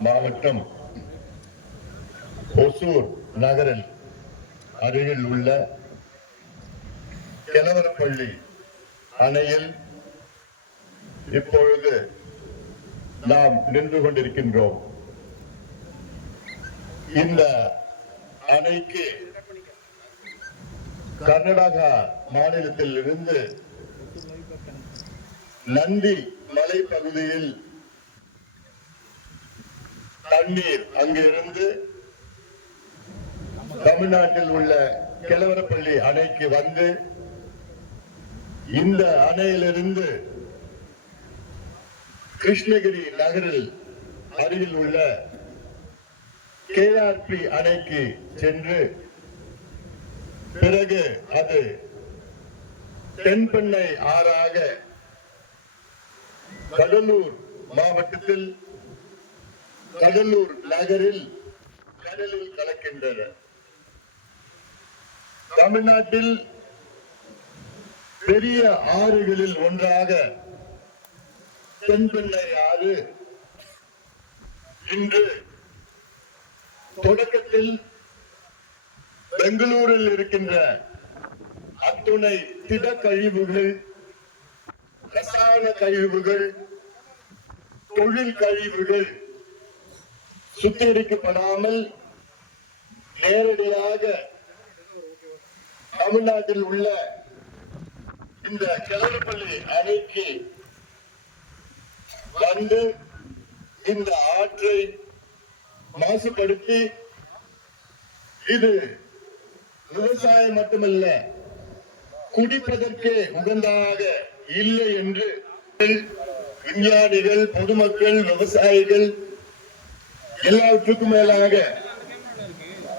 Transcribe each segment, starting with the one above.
மாவட்டம் ஒசூர் நகரில் அருகில் உள்ள கிழவரப்பள்ளி அணையில் இப்பொழுது நாம் நின்று கொண்டிருக்கின்றோம். இந்த அணைக்கு கர்நாடகா மாநிலத்தில் இருந்து நந்தி மலைப்பகுதியில் தண்ணீர் அங்கிருந்து தமிழ்நாட்டில் உள்ள கிழவரப்பள்ளி அணைக்கு வந்து இந்த அணையிலிருந்து கிருஷ்ணகிரி நகரில் அருகில் உள்ள கேஆர்பி அணைக்கு சென்று பிறகு அது தென்பெண்ணை ஆறாக கடலூர் மாவட்டத்தில் கடலூர் நகரில் கடலில் கலக்கின்றன. தமிழ்நாட்டில் பெரிய ஆறுகளில் ஒன்றாக தென்பிள்ளை ஆறு. இன்று தொடக்கத்தில் பெங்களூரில் இருக்கின்ற அத்துணை திட கழிவுகள் ரசாயன கழிவுகள் தொழில் கழிவுகள் சுத்திகரிக்கப்படாமல் நேரடியாக தமிழ்நாட்டில் உள்ள இந்த கிளறுபள்ளி அணைக்கு வந்து இந்த ஆற்றை மாசுபடுத்தி இது விவசாயம் மட்டுமல்ல குடிப்பதற்கே உகந்ததாக இல்லை என்று விஞ்ஞானிகள் பொதுமக்கள் விவசாயிகள் எல்லாவற்றுக்கும் மேலாக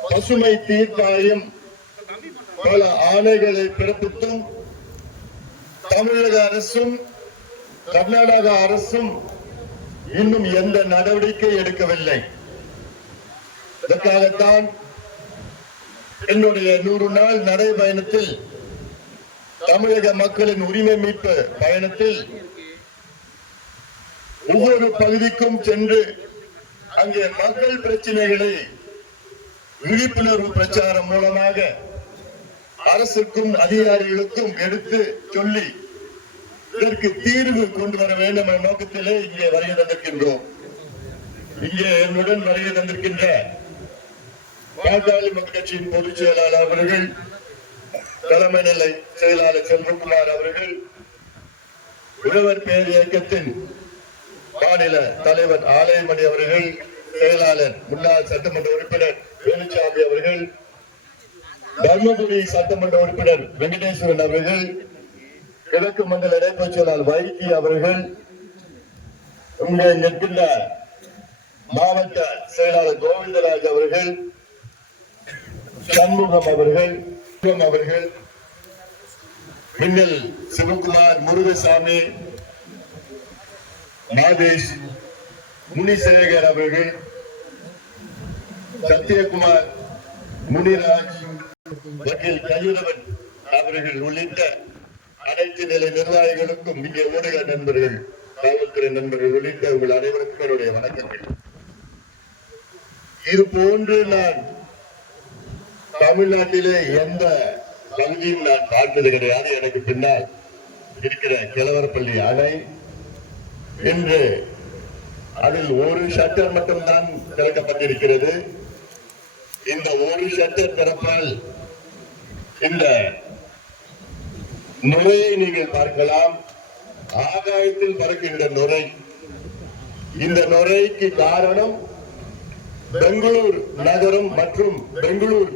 பசுமை தீர்ப்பாயம் பல ஆணைகளை பிறப்பித்தும் தமிழக அரசும் கர்நாடக அரசும் இன்னும் எந்த நடவடிக்கை எடுக்கவில்லை. இதற்காகத்தான் என்னுடைய நூறு நாள் நடைபயணத்தில் தமிழக மக்களின் உரிமை மீட்பு பயணத்தில் ஒவ்வொரு பகுதிக்கும் சென்று அங்கே மக்கள் பிரச்சனைகளை விழிப்புணர்வு பிரச்சாரம் மூலமாக அரசுக்கும் அதிகாரிகளுக்கும் எடுத்து சொல்லி இதற்கு தீர்வு கொண்டு வர வேண்டும் என்ற நோக்கத்திலே இங்கே வருகை தந்திருக்கின்றோம். இங்கே என்னுடன் வருகை தந்திருக்கின்ற பாட்டாளி மக்கள் கட்சியின் பொதுச் செயலாளர் அவர்கள் தலைமை நிலை செயலாளர் செல்வகுமார் அவர்கள் உழவர் பேர் இயக்கத்தின் மாநில தலைவர் ஆலயமணி அவர்கள் செயலாளர் முன்னாள் சட்டமன்ற உறுப்பினர் வேலுச்சாமி அவர்கள் தர்மபுரி சட்டமன்ற உறுப்பினர் வெங்கடேஸ்வரன் அவர்கள் கிழக்கு மண்டல இடைப்பச் செயலாளர் வைத்தி அவர்கள் இங்கே நிற்கின்ற மாவட்ட செயலாளர் கோவிந்தராஜ் அவர்கள் சண்முகம் அவர்கள் அவர்கள் மின்னல் சிவகுமார் முருகசாமி மாதேஷ் முனிசேகர் அவர்கள் சத்யகுமார் முனிராஜ் வக்கீல் கையுறவன் அவர்கள் உள்ளிட்ட அனைத்து நிலை நிர்வாகிகளுக்கும் இங்கே ஊடக நண்பர்கள் காவல்துறை நண்பர்கள் உள்ளிட்ட உங்கள் அனைவருக்கும் என்னுடைய வணக்கங்கள். இது போன்று நான் தமிழ்நாட்டிலே எந்த பகுதியும் நான் பார்த்தது கிடையாது. எனக்கு பின்னால் இருக்கிற கிழவரப்பள்ளி அணை என்று அதில் ஒரு ஷட்டர் மட்டும்தான் திறக்கப்பட்டிருக்கிறது. இந்த ஒரு ஷட்டர் திறப்பால் இந்த நுரையை நீங்கள் பார்க்கலாம். ஆகாயத்தில் பறக்கின்ற நுரை. இந்த நுரைக்கு காரணம் பெங்களூர் நகரம் மற்றும் பெங்களூர்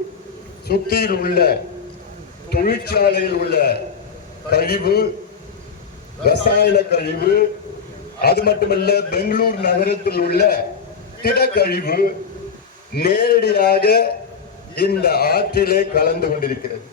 சுத்தியில் உள்ள தொழிற்சாலையில் உள்ள கழிவு ரசாயன கழிவு அது மட்டுமல்ல பெங்களூர் நகரத்தில் உள்ள திடக்கழிவு நேரடியாக இந்த ஆற்றிலே கலந்து கொண்டிருக்கிறது.